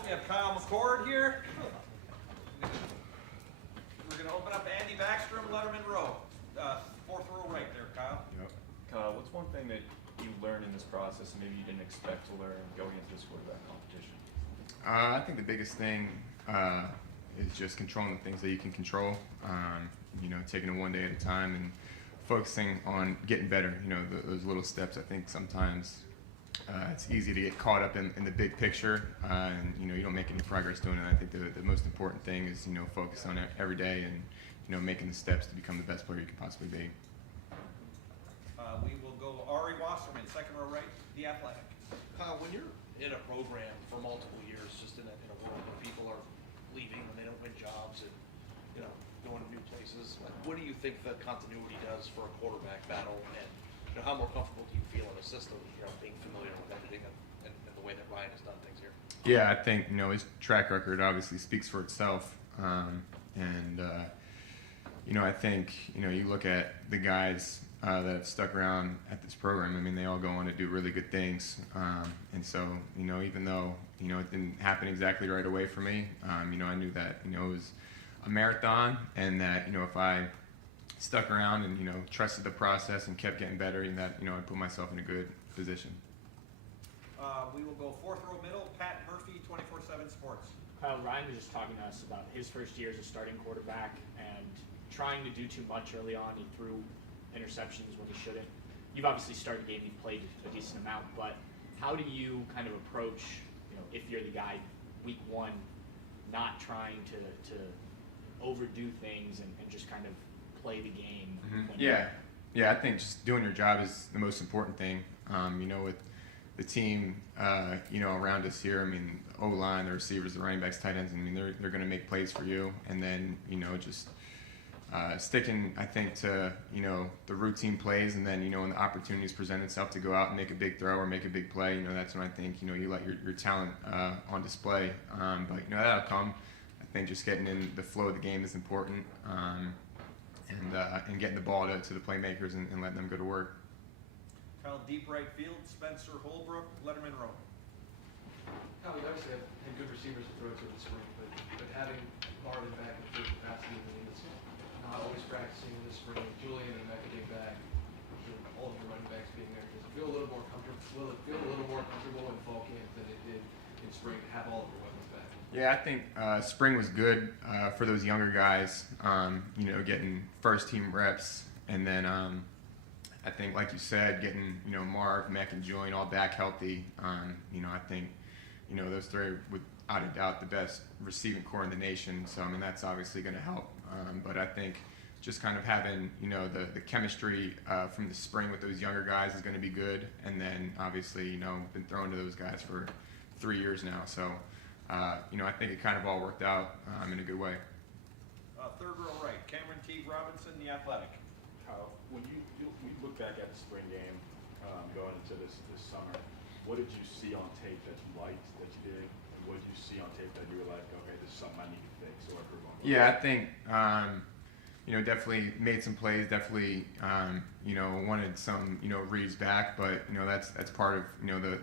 folks. We have Kyle McCord here. We're going to open up Andy Backstrom, Letterman Row. Fourth row right there, Kyle. Yep. Kyle, what's one thing that you learned in this process and maybe you didn't expect to learn going into this quarterback competition? I think the biggest thing is just controlling the things that you can control. Taking it one day at a time and focusing on getting better. Those little steps. I think sometimes it's easy to get caught up in the big picture, and you don't make any progress doing it. I think the most important thing is focus on it every day and making the steps to become the best player you can possibly be. We will go Ari Wasserman, second row right, The Athletic. Kyle, when you're in a program for multiple years, just in a world where people are leaving and they don't win jobs and going to new places, what do you think the continuity does for a quarterback battle, and how more comfortable do you feel in a system, being familiar with everything and the way that Ryan has done things here? Yeah, I think his track record obviously speaks for itself, I think you look at the guys that have stuck around at this program. I mean, they all go on to do really good things, and so even though it didn't happen exactly right away for me, I knew that it was a marathon, and that if I stuck around and trusted the process and kept getting better, and that I'd put myself in a good position. We will go fourth row middle, Pat Murphy, 24/7 Sports. Kyle, Ryan was just talking to us about his first year as a starting quarterback and trying to do too much early on. He threw interceptions when he shouldn't. You've obviously started the game, you've played a decent amount, but how do you kind of approach, if you're the guy week one, not trying to overdo things and just kind of play the game? Mm-hmm. I think just doing your job is the most important thing. With the team, around us here, I mean, O-line, the receivers, the running backs, tight ends, I mean, they're going to make plays for you, and then just sticking, I think, to the routine plays, and then when the opportunities present itself to go out and make a big throw or make a big play, that's when I think you let your talent on display. But that'll come. I think just getting in the flow of the game is important, and getting the ball to the playmakers and letting them go to work. Kyle, deep right field, Spencer Holbrook, Letterman Row. Kyle, we obviously have good receivers to throw to this spring, but having Marvin back in full capacity, it's not always practicing in the spring. Julian and Mecca getting back, all of your running backs being there. Does it feel a little more comfortable? Will it feel a little more comfortable in fall camp than it did in spring to have all of your weapons back? Yeah, I think spring was good for those younger guys, getting first team reps, and then I think, like you said, getting Marv, Mac, and Julian all back healthy. I think those three are without a doubt the best receiving core in the nation. So I mean that's obviously going to help. But I think just kind of having the chemistry from the spring with those younger guys is going to be good. And then obviously been thrown to those guys for 3 years now. So I think it kind of all worked out in a good way. Third row right, Cameron T. Robinson, The Athletic. When you look back at the spring game going into this summer, what did you see on tape that you liked that you did, and what did you see on tape that you were like, okay, this is something I need to fix or improve on? Yeah, I think definitely made some plays. Definitely wanted some reads back, but that's part of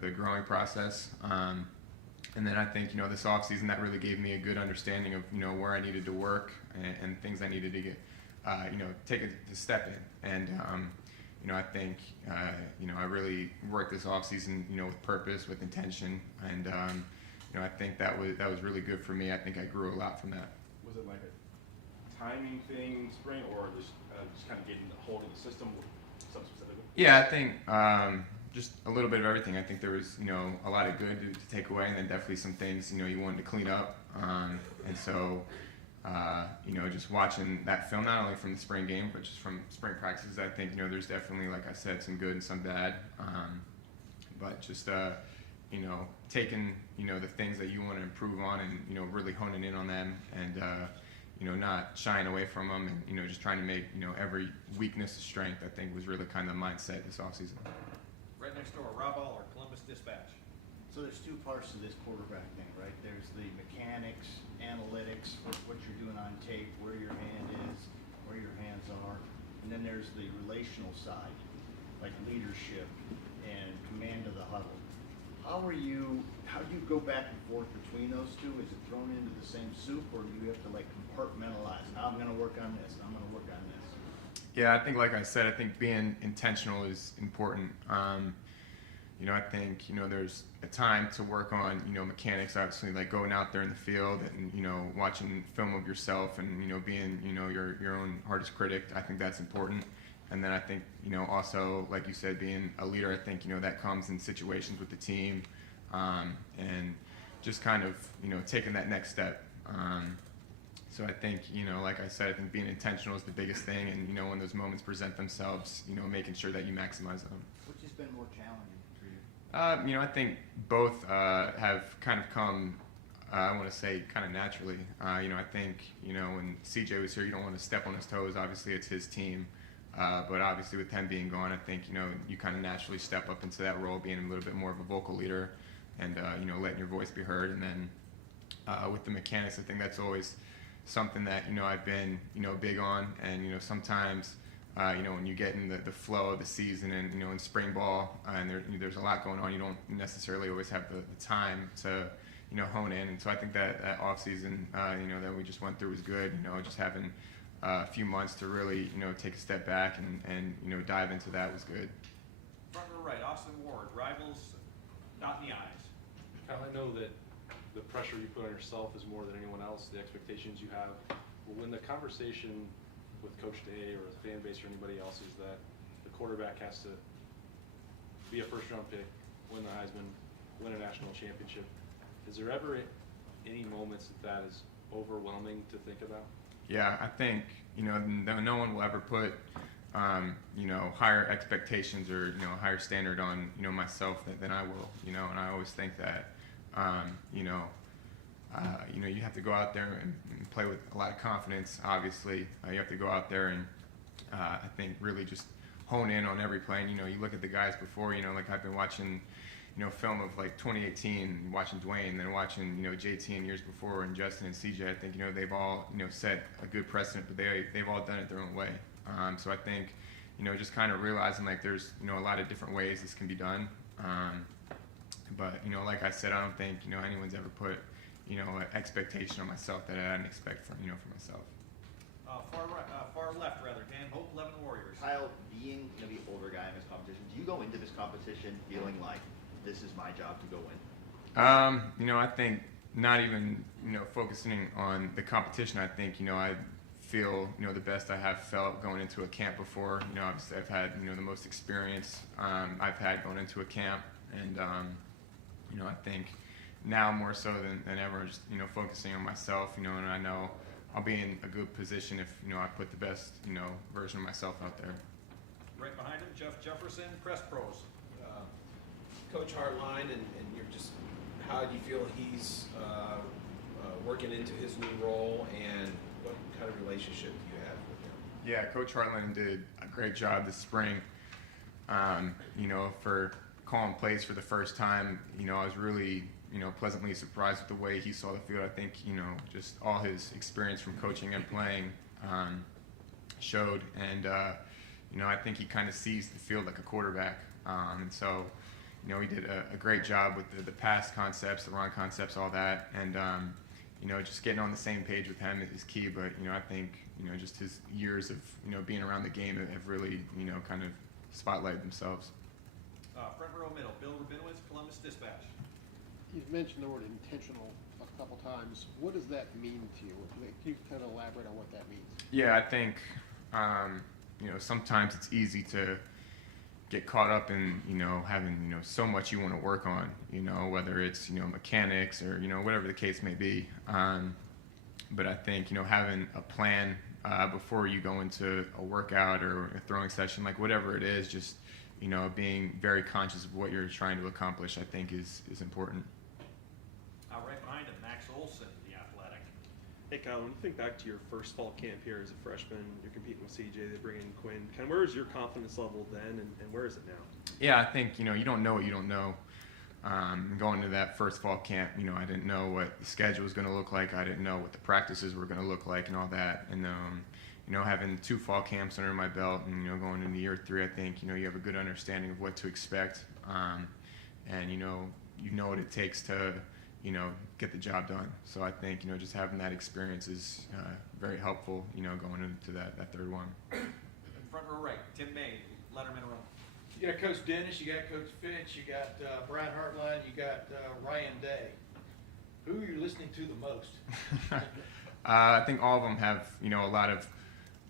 the growing process. And then I think this offseason that really gave me a good understanding of where I needed to work and things I needed to get. Take a step in, and I think I really worked this offseason with purpose, with intention, and I think that was really good for me. I think I grew a lot from that. Was it like a timing thing in spring, or just kind of getting a hold of the system, something specifically? Yeah, I think just a little bit of everything. I think there was a lot of good to take away, and then definitely some things you wanted to clean up, and so. Just watching that film, not only from the spring game, but just from spring practices, I think, there's definitely, like I said, some good and some bad. But just, taking, the things that you want to improve on and, really honing in on them and, not shying away from them and, just trying to make, every weakness a strength, I think was really kind of the mindset this offseason. Right next door, Rob Aller, Columbus Dispatch. So there's two parts to this quarterback thing, right? There's the mechanics, analytics, what you're doing on tape, where your hand is, where your hands are. And then there's the relational side, like leadership and command of the huddle. how do you go back and forth between those two? Is it thrown into the same soup, or do you have to like compartmentalize? Now I'm gonna work on this, and I'm gonna work on this. Yeah, I think, like I said, I think being intentional is important. I think, there's a time to work on, mechanics, obviously, like going out there in the field and, watching film of yourself and, being, your own hardest critic. I think that's important. And then I think, also, like you said, being a leader, I think, that comes in situations with the team, and just kind of, taking that next step. So I think, like I said, I think being intentional is the biggest thing, and, when those moments present themselves, making sure that you maximize them. Which has been more challenging for you? I think both have kind of come, I want to say, kind of naturally. I think, when CJ was here, you don't want to step on his toes. Obviously, it's his team. But obviously, with him being gone, I think, you kind of naturally step up into that role, being a little bit more of a vocal leader and, letting your voice be heard. And then with the mechanics, I think that's always something that, I've been, big on. And, sometimes, when you get in the flow of the season and, in spring ball, and there's a lot going on, you don't necessarily always have the time to, hone in. And so I think that offseason, that we just went through was good, just having a few months to really, take a step back and dive into that was good. Front row right, Austin Ward, rivals, dotting the I's. Kyle, I know that the pressure you put on yourself is more than anyone else, the expectations you have. But when the conversation with Coach Day or the fan base or anybody else is that the quarterback has to be a first-round pick, win the Heisman, win a national championship, is there ever any moments that is overwhelming to think about? Yeah, I think, no one will ever put, higher expectations or, higher standard on, myself than I will, and I always think that, you have to go out there and play with a lot of confidence, obviously. You have to go out there and, I think, really just hone in on every play. And, you look at the guys before, like I've been watching, film of like 2018, watching Dwayne, then watching, JT in years before, and Justin and CJ. I think, they've all, set a good precedent, but they've all done it their own way. So I think, just kind of realizing like there's, a lot of different ways this can be done. But, like I said, I don't think, anyone's ever put, an expectation on myself that I didn't expect from, for myself. Far left, rather, Dan Hope, 11 Warriors. Kyle, being the older guy in this competition, do you go into this competition feeling like this is my job to go win? I think not even, focusing on the competition. I think, I feel, the best I have felt going into a camp before. Obviously I've had, the most experience I've had going into a camp. And, I think now more so than ever, just, focusing on myself, and I know I'll be in a good position if, I put the best, version of myself out there. Right behind him, Jeff Jefferson, Press Pros. Coach Hartline, and you're just, how do you feel he's working into his new role, and what kind of relationship do you have with him? Yeah, Coach Hartline did a great job this spring. For calling plays for the first time, I was really, pleasantly surprised with the way he saw the field. I think, just all his experience from coaching and playing showed. And, I think he kind of sees the field like a quarterback. And so, he did a great job with the pass concepts, the run concepts, all that. And, just getting on the same page with him is key. But, I think, just his years of, being around the game have really, kind of spotlighted themselves. Front row middle, Bill Rabinowitz, Columbus Dispatch. You've mentioned the word intentional a couple times. What does that mean to you? Can you kind of elaborate on what that means? Yeah, I think, sometimes it's easy to get caught up in, having, so much you want to work on, whether it's, mechanics or, whatever the case may be. But I think, having a plan before you go into a workout or a throwing session, like whatever it is, just, being very conscious of what you're trying to accomplish, I think is important. Right behind him, Max Olson, the Athletic. Hey Kyle, when you think back to your first fall camp here as a freshman, you're competing with CJ, they bring in Quinn. Kind of where is your confidence level then, and where is it now? Yeah, I think, you don't know what you don't know. Going into that first fall camp, I didn't know what the schedule was going to look like. I didn't know what the practices were going to look like and all that. And, having 2 fall camps under my belt and, going into year 3, I think, you have a good understanding of what to expect. And, you know what it takes to, get the job done. So I think, just having that experience is very helpful, going into that third one. Front row right, Tim May, Letterman row. You got Coach Dennis, you got Coach Fitch, you got Brian Hartline, you got Ryan Day. Who are you listening to the most? I think all of them have, a lot of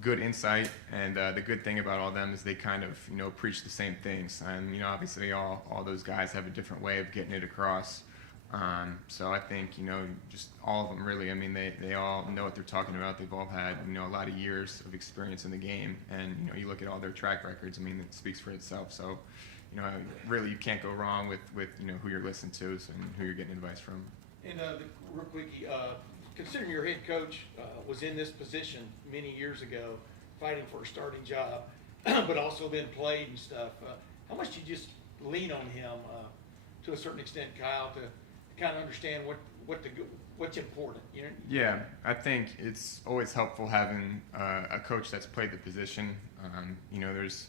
good insight, and the good thing about all of them is they kind of, preach the same things. And, obviously all those guys have a different way of getting it across. So I think, just all of them really, I mean, they all know what they're talking about. They've all had, a lot of years of experience in the game. And, you look at all their track records, I mean, it speaks for itself. So, really you can't go wrong with who you're listening to and who you're getting advice from. And real quickie, considering your head coach was in this position many years ago, fighting for a starting job, but also then played and stuff, how much do you just lean on him to a certain extent, Kyle, to kind of understand what's important? Yeah, I think it's always helpful having a coach that's played the position. There's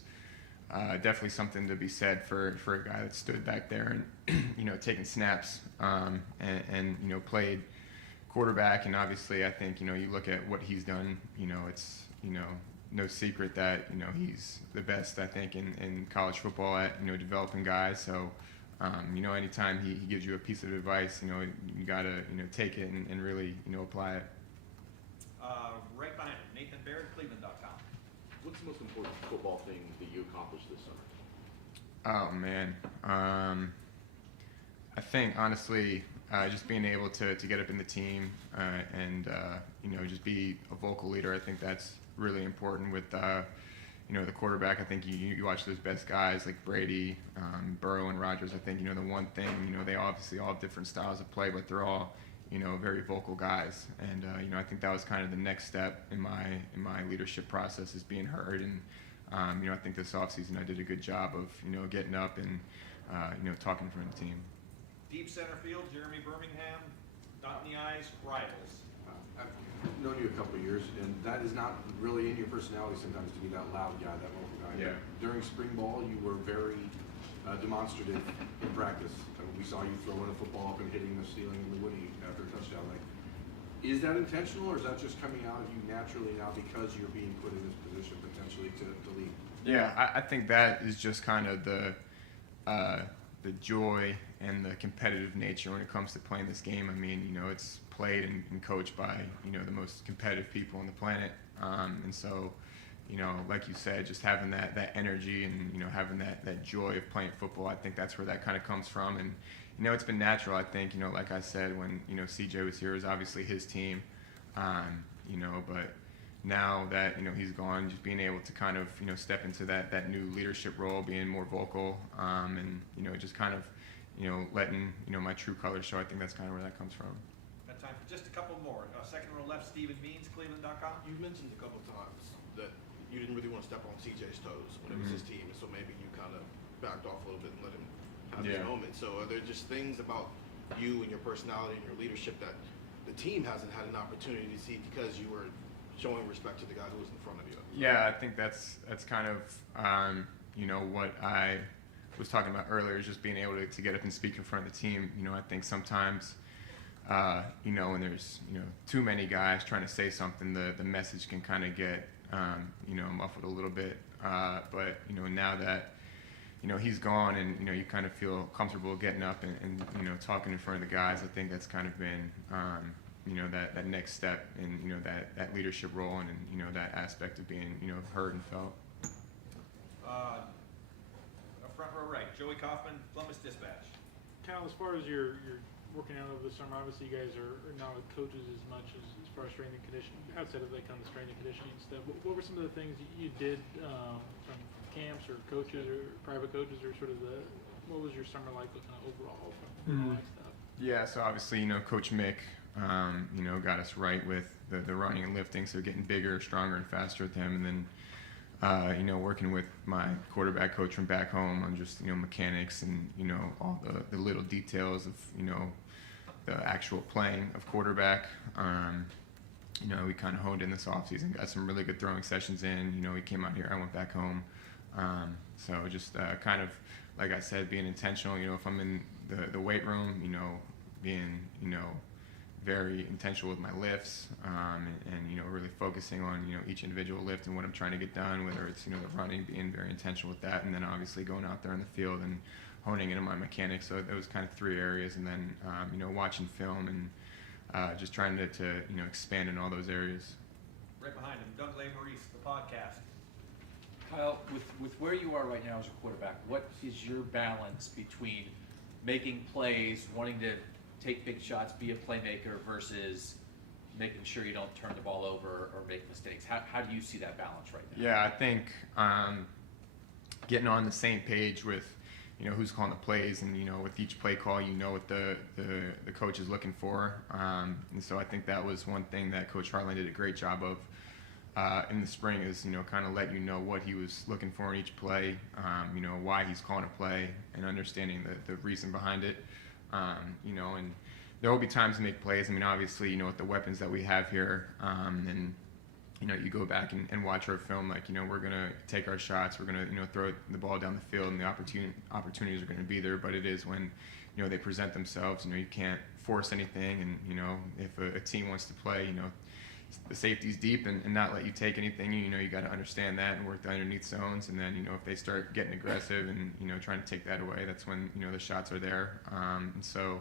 definitely something to be said for a guy that stood back there and taking snaps and played quarterback. And obviously I think you look at what he's done, it's no secret that he's the best, I think, in college football at developing guys. So anytime he gives you a piece of advice, you gotta take it and really apply it. Right behind him, Nathan Baird, Cleveland.com. What's the most important football thing that you accomplished this summer? Oh man, I think honestly, just being able to get up in the team and just be a vocal leader. I think that's really important with the quarterback. I think you watch those best guys like Brady, Burrow, and Rodgers. I think the one thing they obviously all have different styles of play, but they're all very vocal guys. And I think that was kind of the next step in my leadership process, is being heard. And I think this offseason I did a good job of getting up and talking in front of the team. Deep center field, Jeremy Birmingham, Not in the Eyes, Rivals. I've known you a couple of years, and that is not really in your personality sometimes to be that loud guy, that vocal guy. Yeah. During spring ball, you were very demonstrative in practice. I mean, we saw you throwing a football up and hitting the ceiling in the Woody after a touchdown. Like, is that intentional, or is that just coming out of you naturally now because you're being put in this position potentially to lead? Yeah, I think that is just kind of the joy and the competitive nature when it comes to playing this game. I mean, it's played and coached by, the most competitive people on the planet. And so, like you said, just having that energy and, having that joy of playing football, I think that's where that kind of comes from. And, it's been natural, I think, like I said, when, CJ was here, it was obviously his team, but now that, he's gone, just being able to kind of, step into that new leadership role, being more vocal, and, just kind of, letting, my true colors show. I think that's kind of where that comes from. Got time for just a couple more. Second row left, Stephen Means, Cleveland.com. You've mentioned a couple times that you didn't really want to step on CJ's toes when it was his team, and so maybe you kind of backed off a little bit and let him have his moment. So are there just things about you and your personality and your leadership that the team hasn't had an opportunity to see because you were showing respect to the guy who was in front of you? Yeah, I think that's kind of what I was talking about earlier, is just being able to get up and speak in front of the team. I think sometimes when there's too many guys trying to say something, the message can kind of get muffled a little bit. But now that he's gone and you kind of feel comfortable getting up and talking in front of the guys, I think that's kind of been that next step in that leadership role and that aspect of being heard and felt. Front row right, Joey Kaufman, Columbus Dispatch. Cal, as far as you're working out over the summer, obviously you guys are not with coaches as much as far as strength and conditioning, outside of kind of strength and conditioning stuff. What were some of the things you did from camps or coaches or private coaches, or sort of what was your summer like kind of overall from all that stuff? Yeah, so obviously, Coach Mick, got us right with the running and lifting, so getting bigger, stronger, and faster with him. And then, working with my quarterback coach from back home on just, mechanics and, all the little details of, the actual playing of quarterback. We kind of honed in this offseason, got some really good throwing sessions in. He came out here, I went back home. So just kind of, like I said, being intentional. If I'm in the weight room, being very intentional with my lifts, and really focusing on each individual lift and what I'm trying to get done, whether it's the running, being very intentional with that, and then obviously going out there in the field and honing in on my mechanics. So those kind of 3 areas, and then watching film and just trying to expand in all those areas. Right behind him, Doug Maurice, the podcast. Kyle, with where you are right now as a quarterback, what is your balance between making plays, wanting to take big shots, be a playmaker, versus making sure you don't turn the ball over or make mistakes? How do you see that balance right now? Yeah, I think getting on the same page with who's calling the plays, and with each play call, what the coach is looking for, and so I think that was one thing that Coach Hartline did a great job of in the spring, is kind of let what he was looking for in each play, why he's calling a play, and understanding the reason behind it, and there will be times to make plays. I mean, obviously, with the weapons that we have here, and you go back and watch our film, like, we're going to take our shots, we're going to, throw the ball down the field, and the opportunities are going to be there. But it is when, they present themselves, you can't force anything. And, if a team wants to play, the safety's deep and not let you take anything, you got to understand that and work the underneath zones. And then, if they start getting aggressive and, trying to take that away, that's when, the shots are there. And so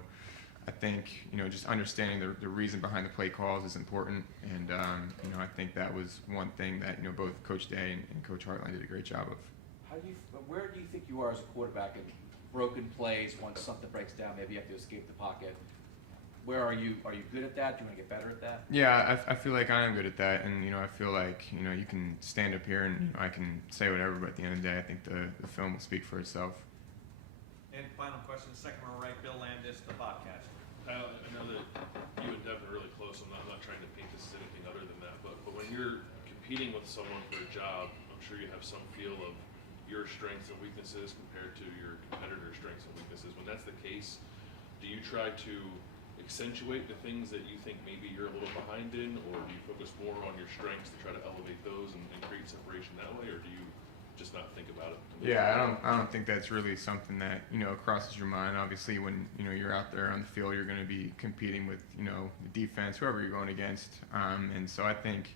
I think, just understanding the reason behind the play calls is important. And, I think that was one thing that, both Coach Day and Coach Hartline did a great job of. Where do you think you are as a quarterback in broken plays? Once something breaks down, maybe you have to escape the pocket. Where are you? Are you good at that? Do you want to get better at that? Yeah, I feel like I am good at that. And, I feel like, you can stand up here and I can say whatever, but at the end of the day, I think the film will speak for itself. And final question, second row right, Bill Landis, the podcast. Kyle, I know that you and Devin are really close. I'm not trying to paint this as anything other than that, but when you're competing with someone for a job, I'm sure you have some feel of your strengths and weaknesses compared to your competitor's strengths and weaknesses. When that's the case, do you try to accentuate the things that you think maybe you're a little behind in, or do you focus more on your strengths to try to elevate those and create separation that way, or do you just not think about it? Yeah, I don't think that's really something that crosses your mind. Obviously, when you're out there on the field, you're going to be competing with the defense, whoever you're going against, and so I think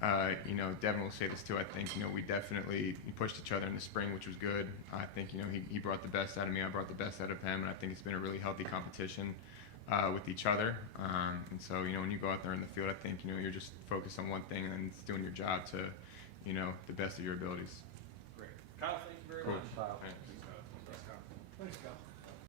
Devin will say this too. I think we definitely pushed each other in the spring, which was good. I think he brought the best out of me, I brought the best out of him, and I think it's been a really healthy competition with each other. And so when you go out there in the field, I think you're just focused on one thing and it's doing your job to the best of your abilities. Great. Kyle, thank you very much. Cool.